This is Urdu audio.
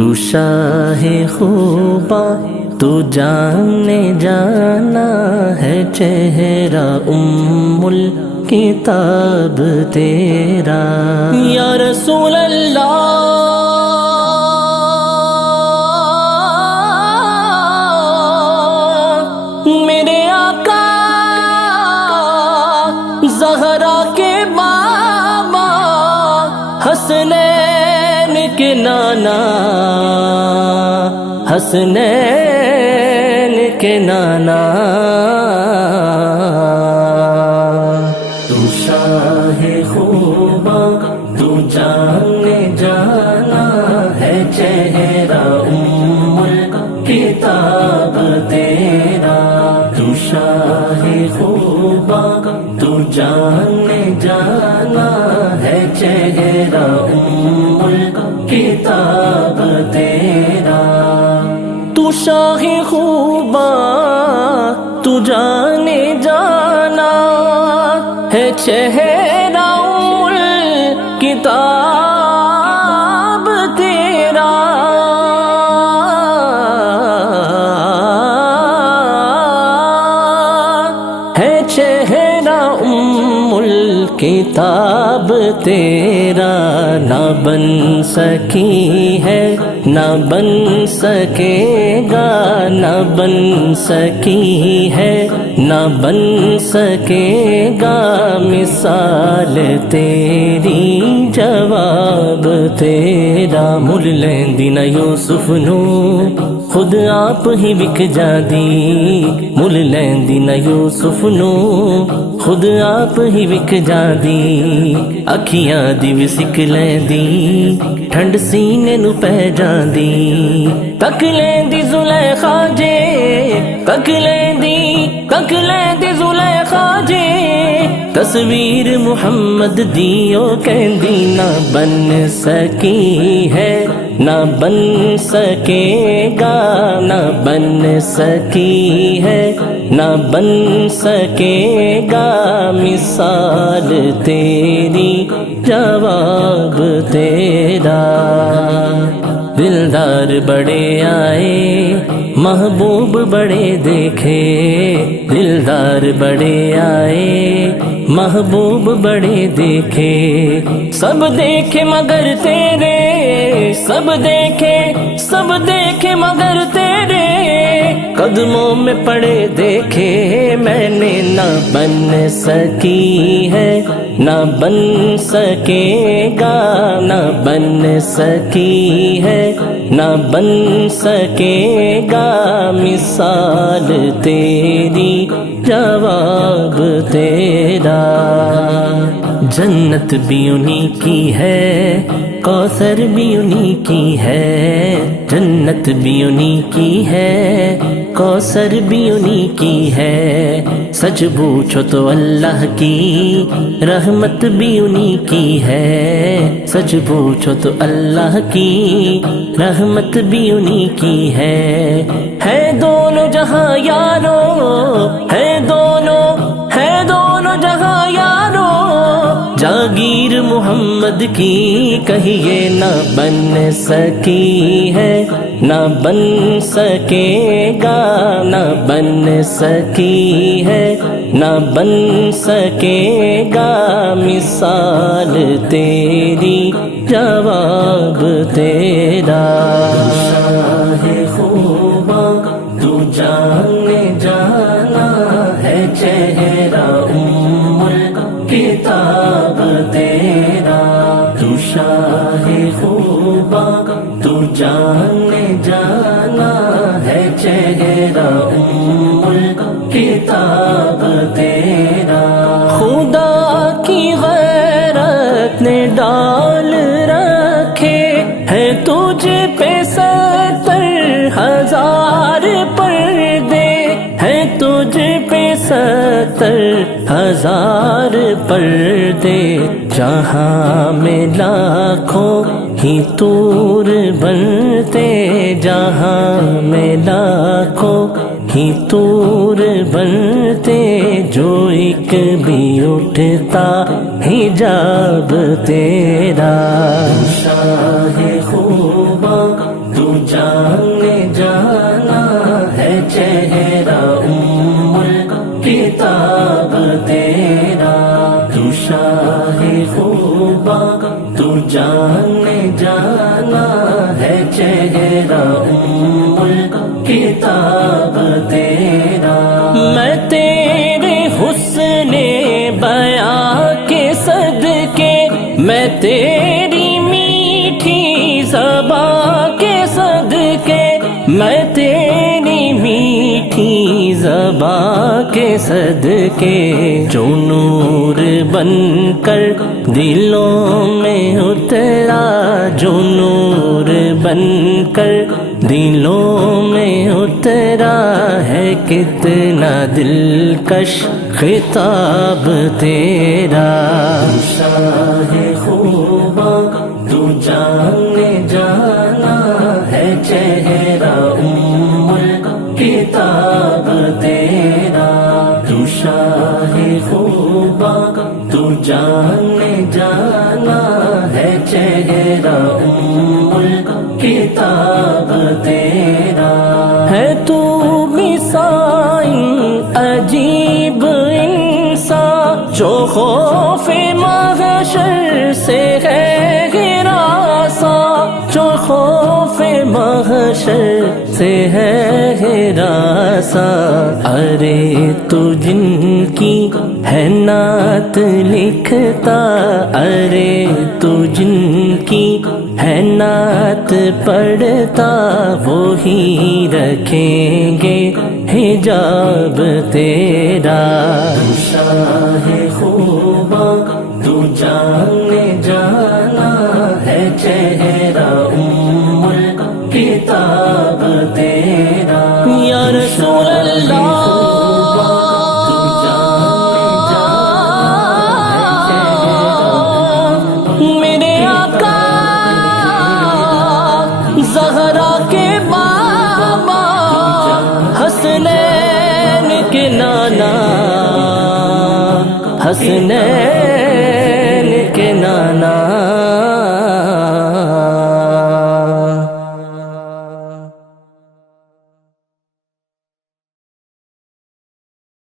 تو شاہ خوباں تو جانے جانا ہے چہرہ الکتاب تیرا یا رسول اللہ میرے آقا زہرا کے بابا حسنین کے نانا حسنین کے نانا تو شاہ خوباں تو جانے جانا ہے چہرہ الکتاب تیرا تو شاہ خوباں تو جانے جانا ہے چہرہ الکتاب تیرا تو شاہ خوباں تو جانے جانا ہے چہرہ الکتاب تیرا ہے چہرہ الکتاب تیرا نہ بن سکی ہے نہ بن سکے گا نہ بن سکی ہے نہ بن سکے گا مثال تیری جواب تیرا مل لیندی نہ یوسف نو خود آپ ہی وک جاندی مل لیندی نہ یوسف نو خود آپ ہی وک جاندی اکھیاں دی وسک لیندی ٹھنڈ سینے نو پہ جاندی تک لیندی زلیخا جے تک لیندی زلیخا جے تصویر محمد دیو کہندی نہ بن سکی ہے نہ بن سکے گا نہ بن سکی ہے نہ بن سکے گا مثال تیری جواب تیرا دلدار بڑے آئے محبوب بڑے دیکھے دلدار بڑے آئے محبوب بڑے دیکھے سب دیکھے مگر تیرے سب دیکھے مگر تیرے قدموں میں پڑے دیکھے میں نے نہ بن سکی ہے نہ بن سکے گا نہ بن سکی ہے نہ بن سکے گا مثال تیری جواب تیرا جنت بھی انہی کی ہے کوثر بھی انہی کی ہے جنت بھی انہی کی ہے کوثر بھی انہی کی ہے سچ پوچھو تو اللہ کی رحمت بھی انہی کی ہے سچ پوچھو تو اللہ کی رحمت بھی انہی کی ہے دونوں جہاں یارو ہے دونوں جہاں یارو جاگیر محمد کی کہیے نہ بن سکی ہے نہ بن سکے گا نہ بن سکی ہے نہ بن سکے گا مثال تیری جواب تیرا شاہ خوباں تو جانے جانا ہے چہرہ الکتاب تیرا تو شاہ خوباں تو جانے جانا ہے چہرہ الکتاب تیرا خدا کی غیرت نے ڈال رکھے ہے تجھ پہ 70,000 پردے ہے تجھ پہ 70,000 پردے جہاں میں لاکھوں ہی طور بنتے جہاں میں لاکھوں ہی طور بنتے جو ایک بھی اٹھتا حجاب تیرا شاہ خوباں تو چہرہ کتاب تیرا. میں تیرے حسن بیاں کے صدقے، میں تیری میٹھی زبان کے صدقے، میں تیری میٹھی زبان کے صدقے، جو نور بن کر دلوں میں اترا، جو نور بن کر دلوں میں اترا ہے، کتنا دلکش خطاب تیرا. شاہ خوباں تو جانے جانا ہے، چہرہ کتاب تیرا. تو شاہ خوباں تو جانے جانا ہے، چہرہ کتاب تیرا. ہے تو مثال عجیب انسان، جو خوف محشر سے ہے ہراساں، جو خوف محشر سے ہے ہراساں. ارے تو جن کی ہے نعت لکھتا، ارے تو جن کی ہے نعت پڑھتا، وہی رکھیں گے حجاب تیرا. شاہ خوباں تو جانے جانا ہے، چہرہ کتاب تیرا. یا رسول اللہ میرے آقا زہرا کے بابا، حسنین کے نانا، حسنین